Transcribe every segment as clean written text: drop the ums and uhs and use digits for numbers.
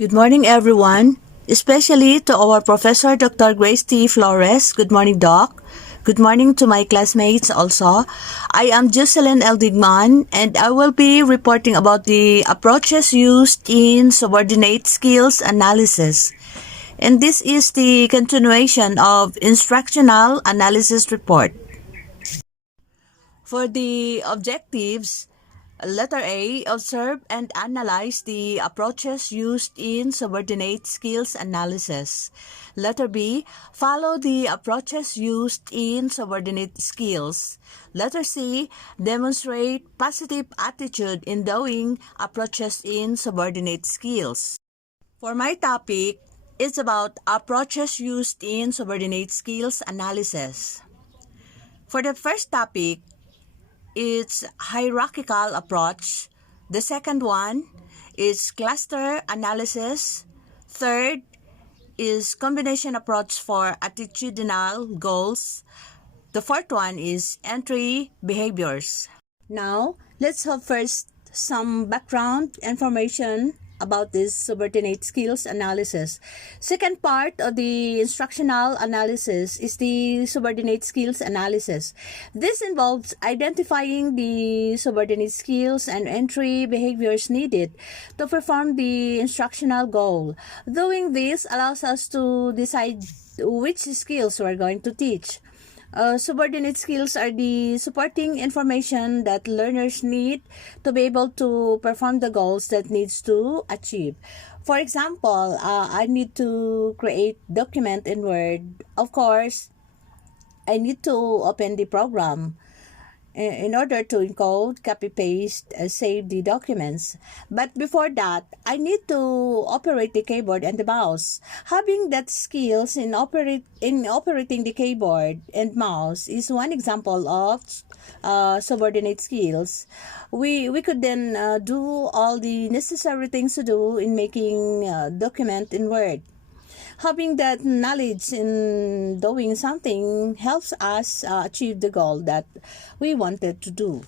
Good morning, everyone, especially to our Professor Dr. Grace T. Flores. Good morning, Doc. Good morning to my classmates also. I am Jocelyn L. Digman, and I will be reporting about the approaches used in subordinate skills analysis. And this is the continuation of instructional analysis report. For the objectives, letter A, observe and analyze the approaches used in subordinate skills analysis. Letter B, follow the approaches used in subordinate skills. Letter C, demonstrate positive attitude in doing approaches in subordinate skills. For my topic, it's about approaches used in subordinate skills analysis. For the first topic, it's hierarchical approach. The second one is cluster analysis. Third is combination approach for attitudinal goals. The fourth one is entry behaviors. Now, let's have first some background information about this subordinate skills analysis. Second part of the instructional analysis is the subordinate skills analysis. This involves identifying the subordinate skills and entry behaviors needed to perform the instructional goal. Doing this allows us to decide which skills we're going to teach. Subordinate skills are the supporting information that learners need to be able to perform the goals that needs to achieve. For example, I need to create document in Word. Of course, I need to open the program in order to encode, copy, paste, save the documents. But before that, I need to operate the keyboard and the mouse. Having that skills in operating the keyboard and mouse is one example of subordinate skills. We could then do all the necessary things to do in making document in Word. Having that knowledge in doing something helps us achieve the goal that we wanted to do.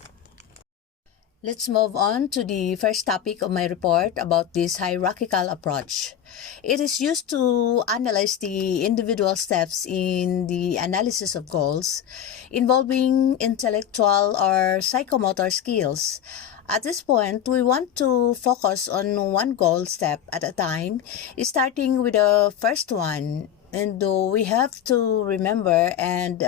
Let's move on to the first topic of my report about this hierarchical approach. It is used to analyze the individual steps in the analysis of goals involving intellectual or psychomotor skills. At this point, we want to focus on one goal step at a time, starting with the first one. And we have to remember and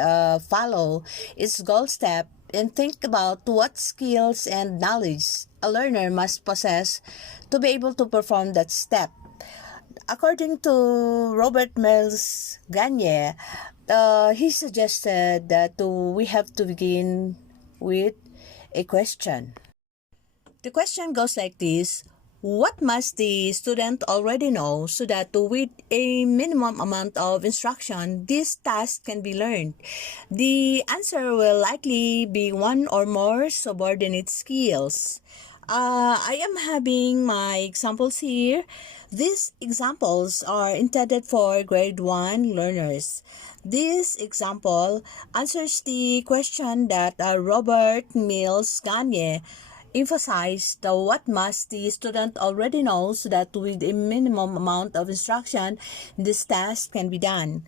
follow its goal step and think about what skills and knowledge a learner must possess to be able to perform that step. According to Robert Mills Gagne, he suggested that we have to begin with a question. The question goes like this: what must the student already know so that with a minimum amount of instruction, this task can be learned? The answer will likely be one or more subordinate skills. I am having my examples here. These examples are intended for grade 1 learners. This example answers the question that Robert Mills Gagne emphasized what must the student already know so that with a minimum amount of instruction, this task can be done.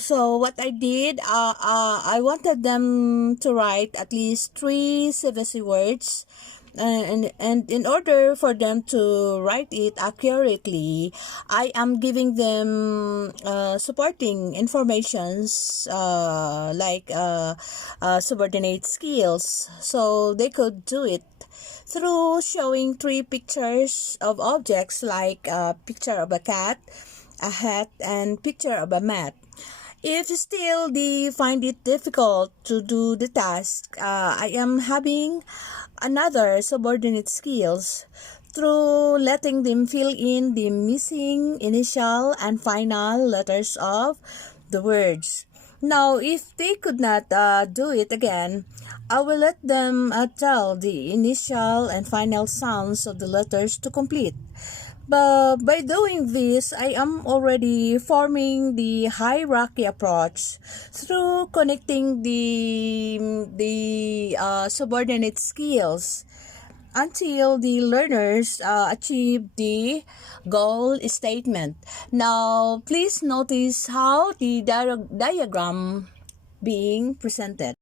So what I did, I wanted them to write at least 3 CVC words. And in order for them to write it accurately, I am giving them supporting informations like subordinate skills, so they could do it through showing 3 pictures of objects like a picture of a cat, a hat, and picture of a mat. If still they find it difficult to do the task, I am having another subordinate skills through letting them fill in the missing initial and final letters of the words. Now, if they could not do it again, I will let them tell the initial and final sounds of the letters to complete. But by doing this, I am already forming the hierarchy approach through connecting the subordinate skills. until the learners achieve the goal statement. Now, please notice how the diagram being presented.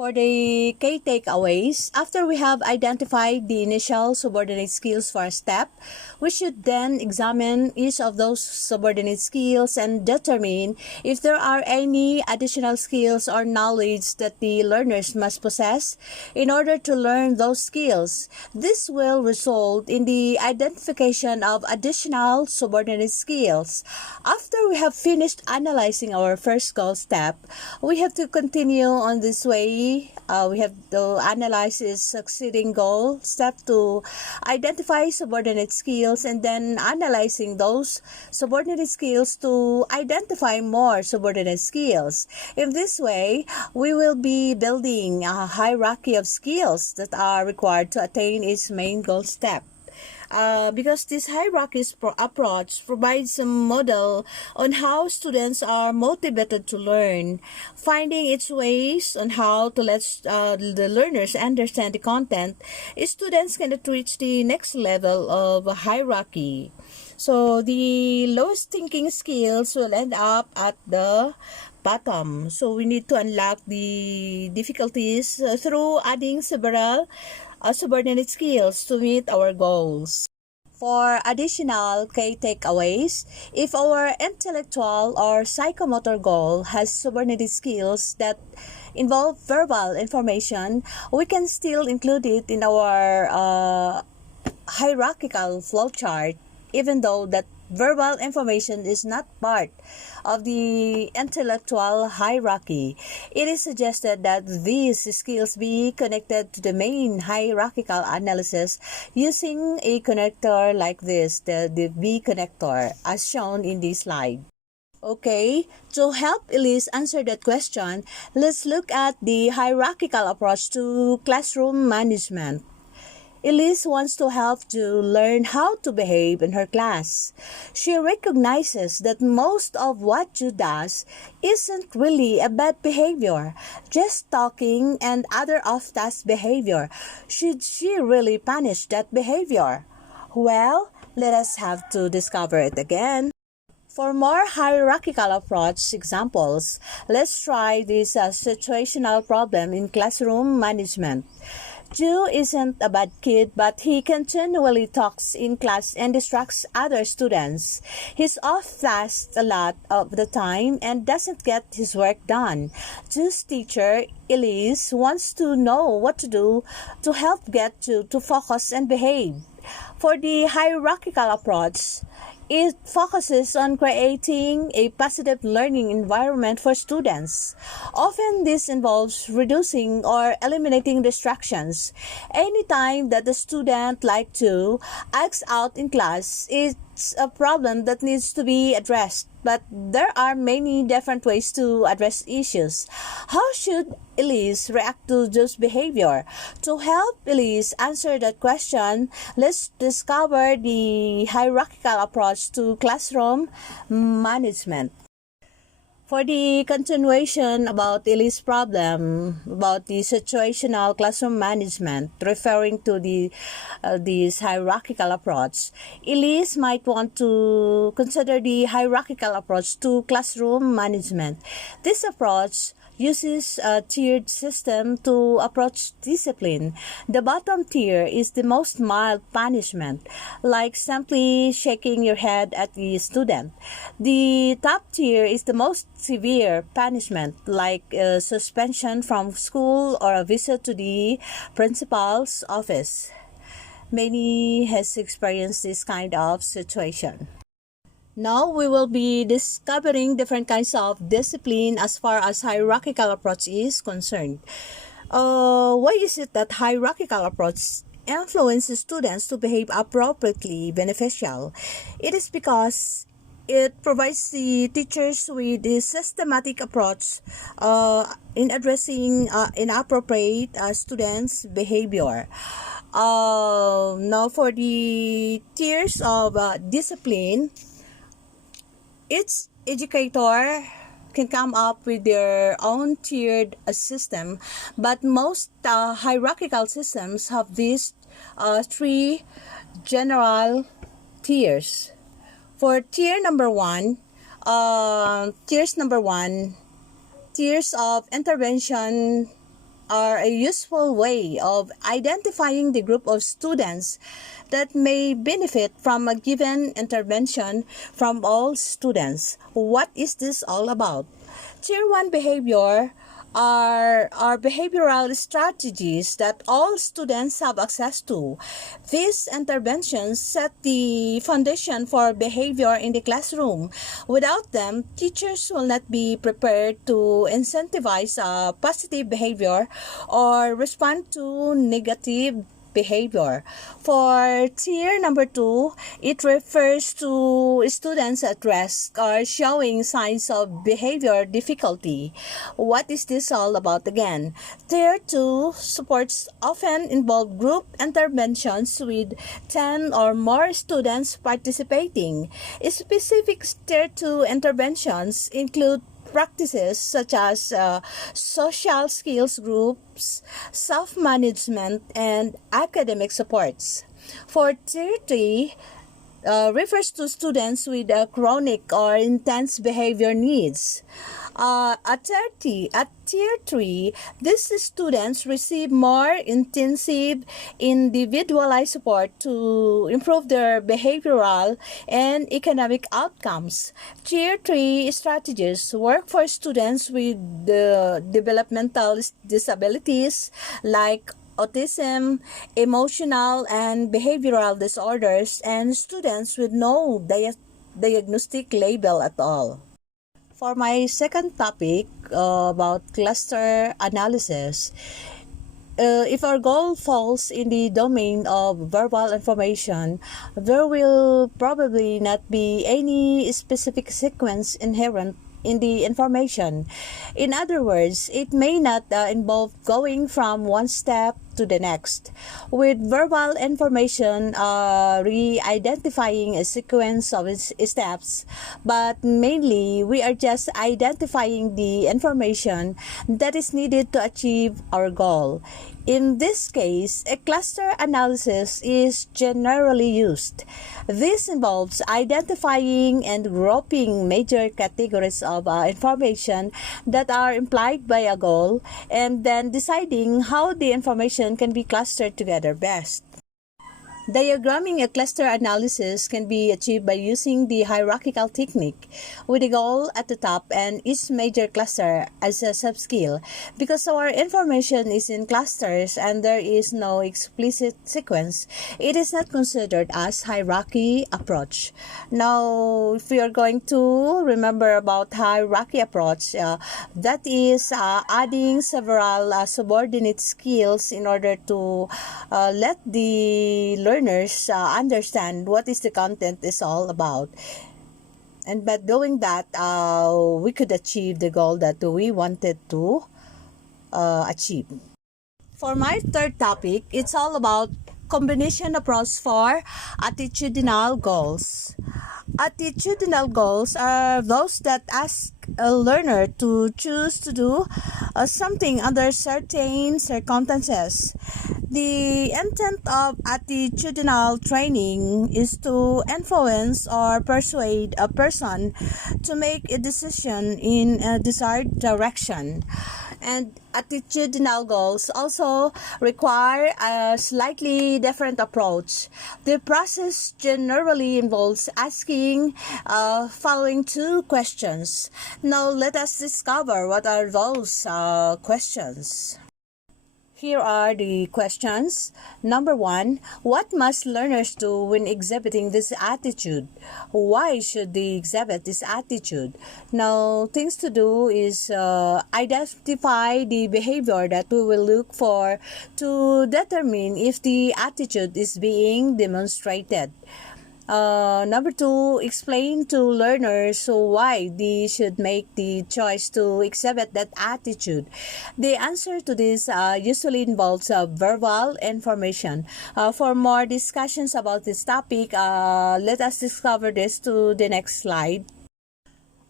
For the key takeaways, after we have identified the initial subordinate skills for a step, we should then examine each of those subordinate skills and determine if there are any additional skills or knowledge that the learners must possess in order to learn those skills. This will result in the identification of additional subordinate skills. After we have finished analyzing our first goal step, we have to continue on this way. We have to analyze its succeeding goal step to identify subordinate skills, and then analyzing those subordinate skills to identify more subordinate skills. In this way, we will be building a hierarchy of skills that are required to attain its main goal step. Because this hierarchy approach provides a model on how students are motivated to learn, finding its ways on how to let the learners understand the content. Students cannot reach the next level of hierarchy. So the lowest thinking skills will end up at the bottom. So we need to unlock the difficulties through adding several subordinate skills to meet our goals. For additional key takeaways, if our intellectual or psychomotor goal has subordinate skills that involve verbal information, we can still include it in our hierarchical flowchart, even though that verbal information is not part of the intellectual hierarchy. It is suggested that these skills be connected to the main hierarchical analysis using a connector like this, the V connector, as shown in this slide. Okay, to help Elise answer that question, let's look at the hierarchical approach to classroom management. Elise wants to help Ju learn how to behave in her class. She recognizes that most of what Ju does isn't really a bad behavior, just talking and other off-task behavior. Should she really punish that behavior? Well, let us have to discover it again. For more hierarchical approach examples, let's try this situational problem in classroom management. Ju isn't a bad kid, but he continually talks in class and distracts other students. He's off task a lot of the time and doesn't get his work done. Ju's teacher, Elise, wants to know what to do to help get Ju to focus and behave. For the hierarchical approach, it focuses on creating a positive learning environment for students. Often this involves reducing or eliminating distractions. Anytime that the student like to acts out in class, it's a problem that needs to be addressed. But there are many different ways to address issues. How should Elise react to Joe's behavior? To help Elise answer that question, let's discover the hierarchical approach to classroom management. For the continuation about Elise's problem about the situational classroom management, referring to this hierarchical approach, Elise might want to consider the hierarchical approach to classroom management. This approach uses a tiered system to approach discipline. The bottom tier is the most mild punishment, like simply shaking your head at the student. The top tier is the most severe punishment, like suspension from school or a visit to the principal's office. Many has experienced this kind of situation. Now we will be discovering different kinds of discipline as far as hierarchical approach is concerned. Why is it that hierarchical approach influences students to behave appropriately beneficial? It is because it provides the teachers with a systematic approach in addressing inappropriate students' behavior. Now for the tiers of discipline, each educator can come up with their own tiered system, but most hierarchical systems have this three general tiers. For tier number one, tiers of intervention are a useful way of identifying the group of students that may benefit from a given intervention from all students. What is this all about? Tier 1 behavior are behavioral strategies that all students have access to. These interventions set the foundation for behavior in the classroom. Without them, teachers will not be prepared to incentivize positive behavior or respond to negative behavior. For tier number 2, it refers to students at risk or showing signs of behavior difficulty. What is this all about again? Tier 2 supports often involve group interventions with 10 or more students participating. Specific tier 2 interventions include practices such as social skills groups, self-management, and academic supports. For Tier 3, refers to students with chronic or intense behavior needs. At Tier 3, these students receive more intensive, individualized support to improve their behavioral and economic outcomes. Tier 3 strategies work for students with developmental disabilities like autism, emotional and behavioral disorders, and students with no diagnostic label at all. For my second topic about cluster analysis, if our goal falls in the domain of verbal information, there will probably not be any specific sequence inherent in the information. In other words, it may not involve going from one step to the next. With verbal information, re-identifying a sequence of steps, but mainly we are just identifying the information that is needed to achieve our goal. In this case, a cluster analysis is generally used. This involves identifying and grouping major categories of information that are implied by a goal, and then deciding how the information can be clustered together best. Diagramming a cluster analysis can be achieved by using the hierarchical technique, with the goal at the top and each major cluster as a subskill. Because our information is in clusters and there is no explicit sequence, it is not considered as hierarchy approach. Now, if we are going to remember about hierarchy approach, that is adding several subordinate skills in order to let the learners understand what is the content is all about, and by doing that we could achieve the goal that we wanted to achieve. For my third topic, it's all about combination approach for attitudinal goals. Attitudinal goals are those that ask a learner to choose to do something under certain circumstances. The intent of attitudinal training is to influence or persuade a person to make a decision in a desired direction. And attitudinal goals also require a slightly different approach. The process generally involves asking following two questions. Now let us discover what are those questions. Here are the questions. Number 1, what must learners do when exhibiting this attitude? Why should they exhibit this attitude? Now, things to do is identify the behavior that we will look for to determine if the attitude is being demonstrated. Number 2, explain to learners why they should make the choice to exhibit that attitude. The answer to this usually involves verbal information. For more discussions about this topic, let us discover this to the next slide.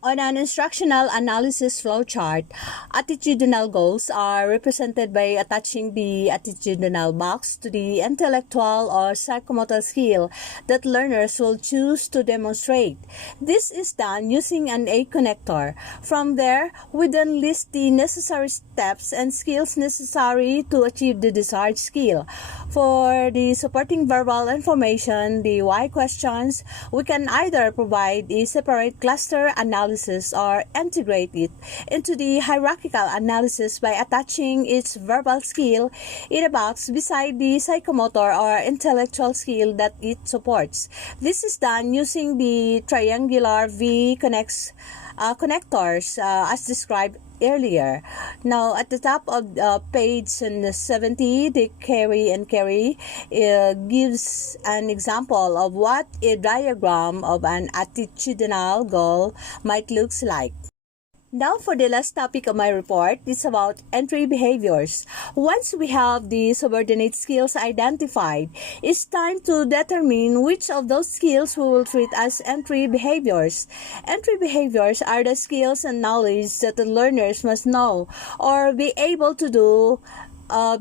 On an instructional analysis flowchart, attitudinal goals are represented by attaching the attitudinal box to the intellectual or psychomotor skill that learners will choose to demonstrate. This is done using an A connector. From there, we then list the necessary steps and skills necessary to achieve the desired skill. For the supporting verbal information, the why questions, we can either provide a separate cluster analysis or integrate it into the hierarchical analysis by attaching each verbal skill in a box beside the psychomotor or intellectual skill that it supports. This is done using the triangular V connectors as described earlier. Now, at the top of page 70, the carry and carry gives an example of what a diagram of an attitudinal goal might look like. Now for the last topic of my report, it's about entry behaviors. Once we have the subordinate skills identified, it's time to determine which of those skills we will treat as entry behaviors. Entry behaviors are the skills and knowledge that the learners must know or be able to do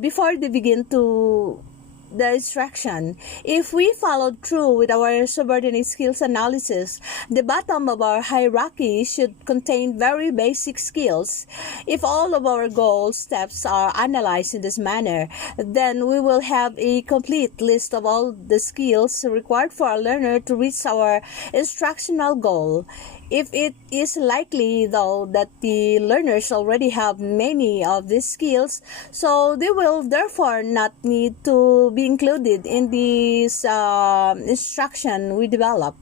before they begin to the instruction. If we followed through with our subordinate skills analysis, the bottom of our hierarchy should contain very basic skills. If all of our goal steps are analyzed in this manner, then we will have a complete list of all the skills required for a learner to reach our instructional goal. If it is likely, though, that the learners already have many of these skills, so they will therefore not need to be included in this instruction we develop.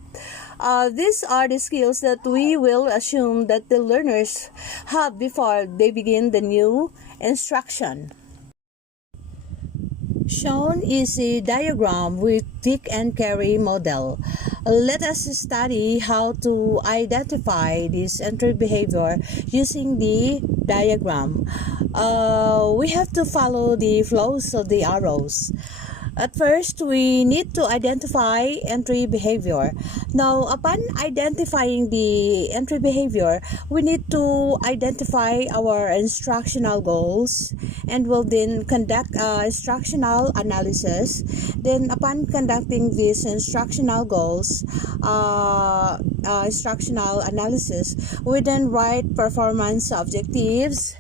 These are the skills that we will assume that the learners have before they begin the new instruction. Shown is a diagram with Dick and Carey model. Let us study how to identify this entry behavior using the diagram. We have to follow the flows of the arrows. At first, we need to identify entry behavior. Now, upon identifying the entry behavior, we need to identify our instructional goals and will then conduct instructional analysis. Then, upon conducting these instructional goals, instructional analysis, we then write performance objectives,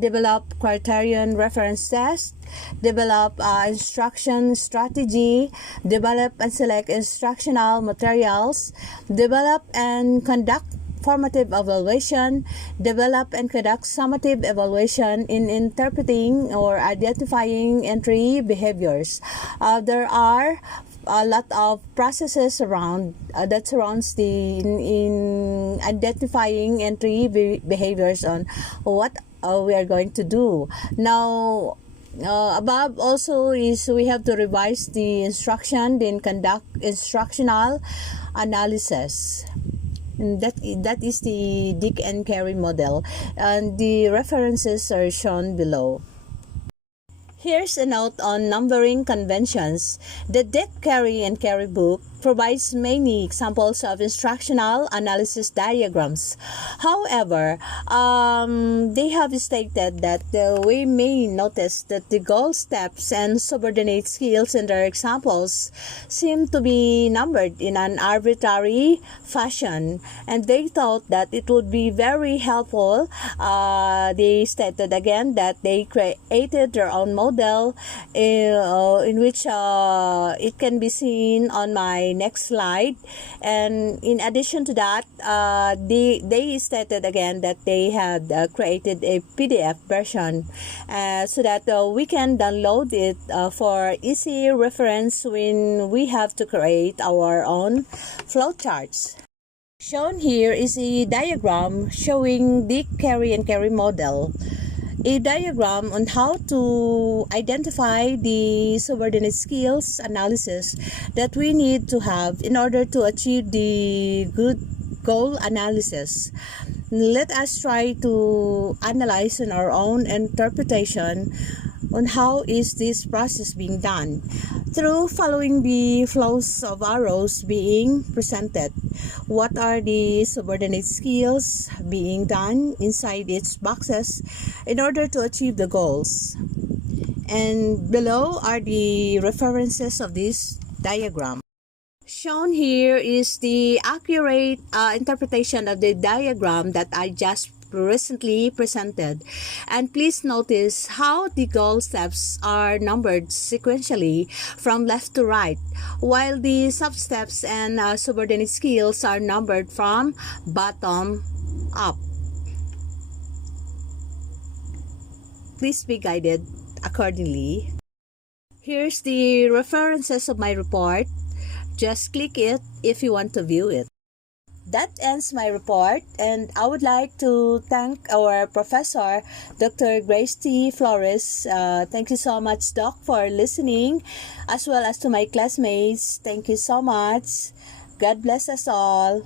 develop criterion reference test, develop instruction strategy, develop and select instructional materials, develop and conduct formative evaluation, develop and conduct summative evaluation in interpreting or identifying entry behaviors. There are a lot of processes around that surrounds the in identifying entry behaviors on what we are going to do. Now, above also is we have to revise the instruction, then conduct instructional analysis. And that is the Dick and Carey model, and the references are shown below. Here's a note on numbering conventions. The Dick, Carey, and Carey book provides many examples of instructional analysis diagrams. However, they have stated that we may notice that the goal steps and subordinate skills in their examples seem to be numbered in an arbitrary fashion, and they thought that it would be very helpful. They stated again that they created their own model in which it can be seen on my next slide. And in addition to that, they stated again that they had created a PDF version so that we can download it for easy reference when we have to create our own flowcharts. Shown here is a diagram showing Dick, Carey, and Carey model. A diagram on how to identify the subordinate skills analysis that we need to have in order to achieve the good goal analysis. Let us try to analyze in our own interpretation On how is this process being done? Through following the flows of arrows being presented. What are the subordinate skills being done inside its boxes in order to achieve the goals? And below are the references of this diagram. Shown here is the accurate interpretation of the diagram that I just recently presented. And please notice how the goal steps are numbered sequentially from left to right, while the sub-steps and subordinate skills are numbered from bottom up. Please be guided accordingly. Here's the references of my report. Just click it if you want to view it. That ends my report, and I would like to thank our professor, Dr. Grace T. Flores. Thank you so much, Doc, for listening, as well as to my classmates. Thank you so much. God bless us all.